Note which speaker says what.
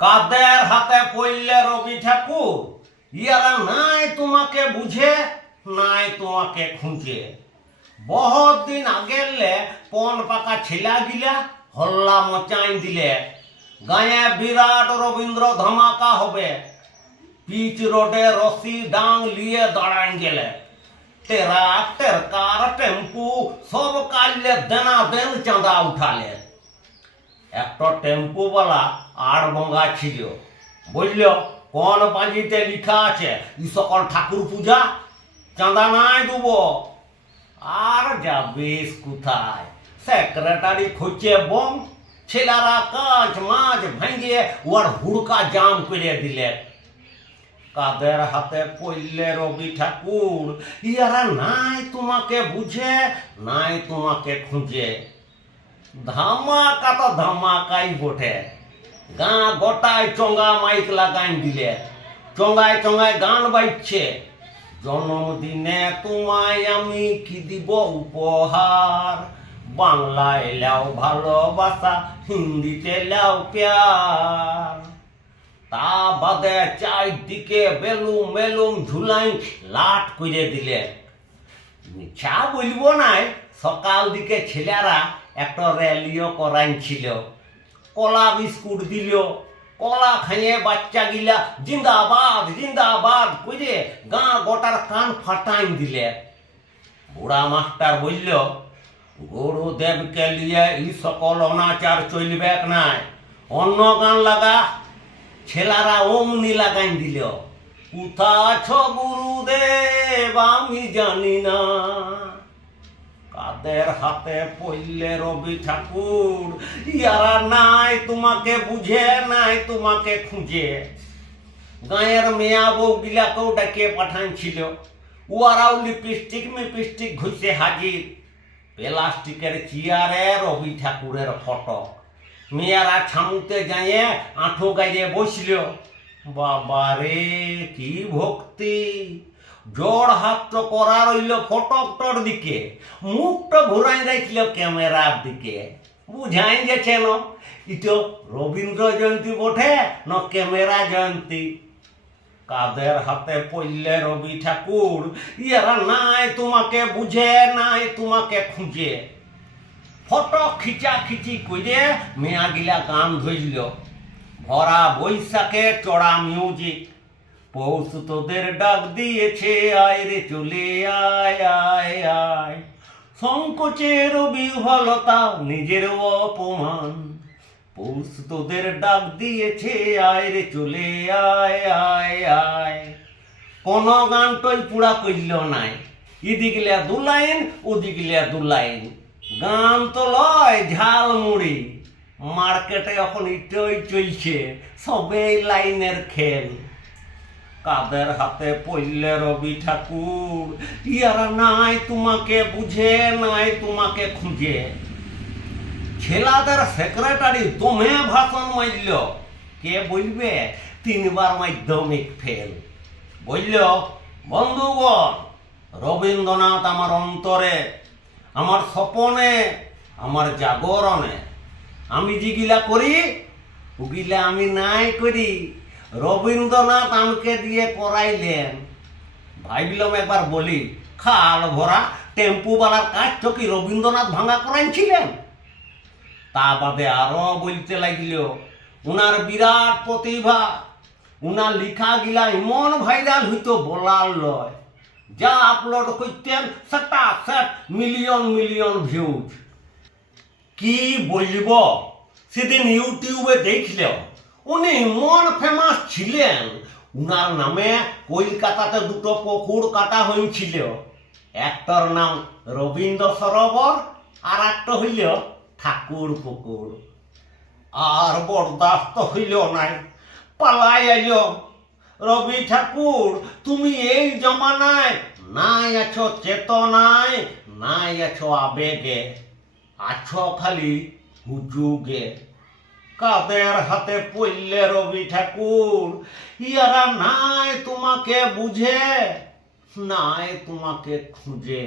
Speaker 1: কাদের হাতে পড়লে রবি ঠাকুর? ইয়ারা নাই তোমাকে বুঝে, নাই তোমাকে খুঁজে। বহুত দিন আগেরলে পন পাকা ছিলা গিলা হল্লা মচাই দিলে। গায়ে বিরাট রবীন্দ্র ধামাকা হবে। পিচ রোডে রশি ডাং লিয়ে দাঁড়াই গেলে। তেরা টেরকার, টেম্পু, সব কাললে দেনা দেন চাঁদা উঠালে। একটা টেম্পুওয়ালা আর বঙ্গা ছিল। বলল কোন বাজিতে লিখা আছে, ই সকল ঠাকুর পূজা চাঁদা নাই দেব আর যাবিস কোথায়? সেক্রেটারি খুঁজে বম ছেলেরা কাঁচ মাছ ভেঙে ওর হুড়কা জাম করে দিলে। কাদের হাতে পড়লে রবি ঠাকুর? ইয়ারা নাই তোমাকে বুঝে, নাই তোমাকে খুঁজে। ধামাকা তো ধামাকাই বটে। গাঁ গোটায় চঙ্গা মাইক লাগাই দিলে। চঙ্গায় চঙ্গায় গান বাইছে জন্মদিনে তোমায় আমি কি দিব উপহার? বাংলায় লাও ভালোবাসা, হিন্দিতে লাও প্যার। তা বাদে চারদিকে বেলুম মেলুম ঝুলাই লাট করে দিলে। মিছা বলব নাই, সকাল দিকে ছেলেরা একটা র্যালিও করাইছিল। কলা বিস্কুট দিল, কলা খাইয়ে বাচ্চা গিলা জিন্দাবাদ জিন্দাবাদ কইরে গাঁ গোটার কান ফাটাই দিলে। বুড়া মাস্টার বলল, গুরুদেবকে লিয়ে এই সকল অনাচার চলবে নাই। অন্য গান লাগা, ছেলারা অমনি লাগাই দিল। কোথা আছো গুরুদেব? আমি জানি না। কাদের হাতে পড়লে রবি ঠাকুর? ইয়ারা নাই, তোমাকে বুঝে নাই, তোমাকে খুঁজে। গায়ের মেয়া বউ গিলাকেও ডাকিয়ে পাঠাইছিল ওয়ারাও লিপস্টিক মিপস্টিক ঘুষে হাজির। প্লাস্টিকের চেয়ারে রবি ঠাকুরের ফটো। মেয়েরা ছামুতে যাইয়ে আঁঠো গাইয়ে বসল। বাবারে, কি ভক্তি। জোর হাতটা করা রইল ফটকটার দিকে। মুখটা ঘুরাই রাখল ক্যামেরার দিকে। বুঝাই গেছে না ইটো রবীন্দ্র জয়ন্তী বটে না ক্যামেরা জয়ন্তী? কাদের হাতে পড়লে রবি ঠাকুর? ইয়ারা নাই তোমাকে বুঝে, নাই তোমাকে খুঁজে। ফটো খিচা খিচি করে মেয়া গিলা গান ধরল ভরা বৈশাখে চড়া মিউজিক পৌষ তোদের ডাক দিয়েছে, আয় রে চলে আয় আয় আয়। সংকোচের বিহলতা, নিজের অপমান। পৌষ তোদের ডাক দিয়েছে, আয় রে চলে আয় আয় আয়। কোন গানটই পুরা কইল নাই। ইদিকলে দু লাইন ওদিকলে দু লাইন গান তো লয় ঝালমুড়ি। মার্কেটে এখন ইটই চলছে, সবেই লাইনের খেল। কাদের হাতে পড়লে রবি ঠাকুর? ইয়ারা নাই তোমাকে বুঝে, নাই তোমাকে খুঁজে। ছেলাদের সেক্রেটারি দমে ভাষণ মারল। কে বলবে? তিনবার মাধ্যমিক ফেল বলল, বন্ধুগণ, রবীন্দ্রনাথ আমার অন্তরে, আমার স্বপনে, আমার জাগরণে। আমি যেগুলা করি ওগুলা আমি নাই করি। রবীন্দ্রনাথ আমাকে দিয়ে করাইলেন ভাবলাম একবার বলি, খাল ভরা টেম্পুওয়ালার কাজ তো কি রবীন্দ্রনাথ ভাঙা করাইছিলেন? তা বাদে আরও বলতে লাগল, উনার বিরাট প্রতিভা, উনার লিখা গিলা এমন ভাইরাল হইতো বলার লয়। যা আপলোড করতেন সেটা সেট মিলিয়ন মিলিয়ন ভিউজ। কি বলব? সেদিন ইউটিউবে দেখলে উনি এমন ফেমাস ছিলেন। উনার নামে কলকাতাতে দুটো পুকুর কাটা হয়েছিল। একটার নাম রবীন্দ্র সরোবর, আর একটা হইল ঠাকুর পুকুর। আর বরদাস্ত হইল নাই, পালাই আইল। রবি ঠাকুর, তুমি এই জমানায় নাই আছো চেতনায়, নাই আছো আবেগে। আছো খালি হুজুগে। কাদের হাতে পড়লে রবি ঠাকুর? ইয়ারা নাই তোমাকে বুঝে, নাই তোমাকে খুঁজে।